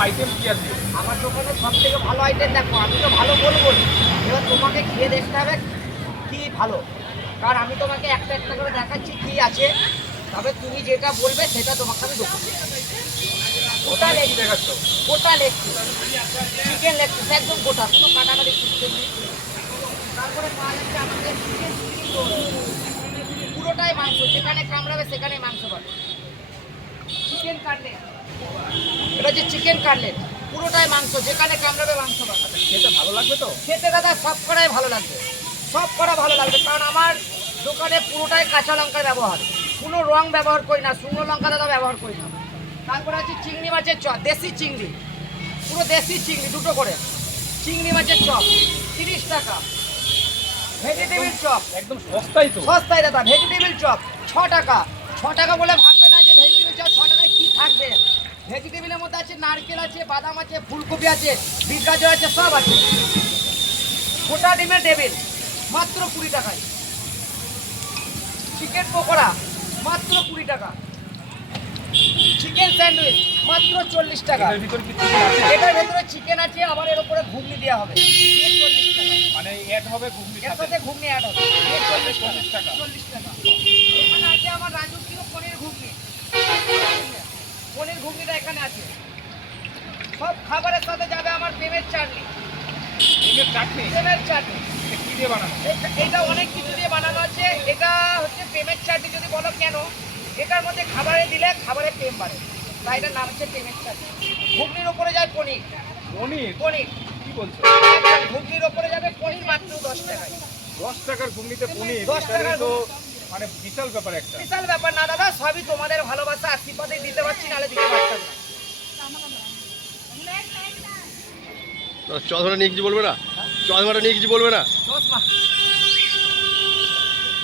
Item কি আছে? আমার দোকানে সব থেকে ভালো আইটেম দেখো, আমি তো ভালো বলবো, এবার তোমাকে খেয়ে দেখতে হবে কি ভালো, কারণ আমি তোমাকে একটা একটা করে দেখাচ্ছি কি আছে, তবে তুমি যেটা বলবে সেটা তোমাকে আমি দেবো। গোটা লেগ দেখাচ্ছ? গোটা লেগ চিকেন লেগ পিস একদম গোটা, কোনো কাটাকাটি চিকেন নেই। তারপরে পাওয়া যাচ্ছে আমাদের চিকেন পুরোটাই মাংস, যেখানে কামড়াবে সেখানে মাংস পাবে। চিকেন কাটলেট, এটা হচ্ছে চিকেন কাটলেট, পুরোটাই মাংস, যেখানে কামড়াবে মাংস পাবে। খেতে ভালো লাগবে তো? খেতে দাদা সব করাই ভালো লাগবে, সব করা ভালো লাগবে, কারণ আমার দোকানে পুরোটাই কাঁচা লঙ্কার ব্যবহার, কোনো রং ব্যবহার করি না, শুকনো লঙ্কা দাদা ব্যবহার করি না। তারপরে আছে চিংড়ি মাছের চপ, দেশি চিংড়ি, পুরো দেশি চিংড়ি, দুটো করে চিংড়ি মাছের চপ 30 টাকা। ভেজিটেবিল চপ একদম সস্তাই তো। সস্তায় দাদা, ভেজিটেবিল চপ 6 টাকা। 6 টাকা বলে ভাববে না যে ভেজিটেবিল চপ 6 টাকায় কী থাকবে। ভেজিটেবিলের মধ্যে আছে নারকেল আছে, বাদাম আছে, ফুলকপি আছে, বিট গাজর আছে, সব আছে। গোটা ডিমের টেবিল মাত্র 20 টাকায়। চিকেন পকোড়া মাত্র 20 টাকা। চিকেন স্যান্ডউইচ মাত্র 40 টাকা। এর ভিতরে কি চিকেন আছে? এটার ভেতরে চিকেন আছে, আবার এর উপরে ঘুগনি দেওয়া হবে, 40 টাকা। মানে অ্যাড হবে ঘুগনির এর সাথে? সাথে ঘুগনি অ্যাড হবে, 40 টাকা। 40 টাকা। এখানে আছে আমার রাজকীয় পনির ঘুগনি, পনির ঘুগনিটা এখানে আছে। সব খাবারের সাথে যাবে আমার প্রেমের চাটনি, ডিমের চাটনি? প্রেমের চাটনি। এটা কি দিয়ে বানানো? এটা অনেক কিছু দিয়ে বানানো আছে, এটা হচ্ছে প্রেমের চাটনি। যদি বলো কেন, এটার মধ্যে খাবারে দিলে খাবারে প্রেম বাড়ে, তাই এটার নাম হচ্ছে প্রেমের চাটনি। ঘুগনির ওপরে যায় পনির, পনির? পনির কি বলছো? ঘুগনির ওপরে যাবে পনির মাত্র 10 টাকায়। 10 টাকার ঘুগনিতে পনির? 10 টাকার তো মানে বিশাল ব্যাপার একটা। বিশাল ব্যাপার না দাদা, সবই তোমাদের ভালোবাসা আশীর্বাদে দিতে পারছি, নাহলে দিতে পারতাম না। চশমাটা নিয়ে কিছু বলবে না? চশমাটা নিয়ে কিছু বলবে না? চশমা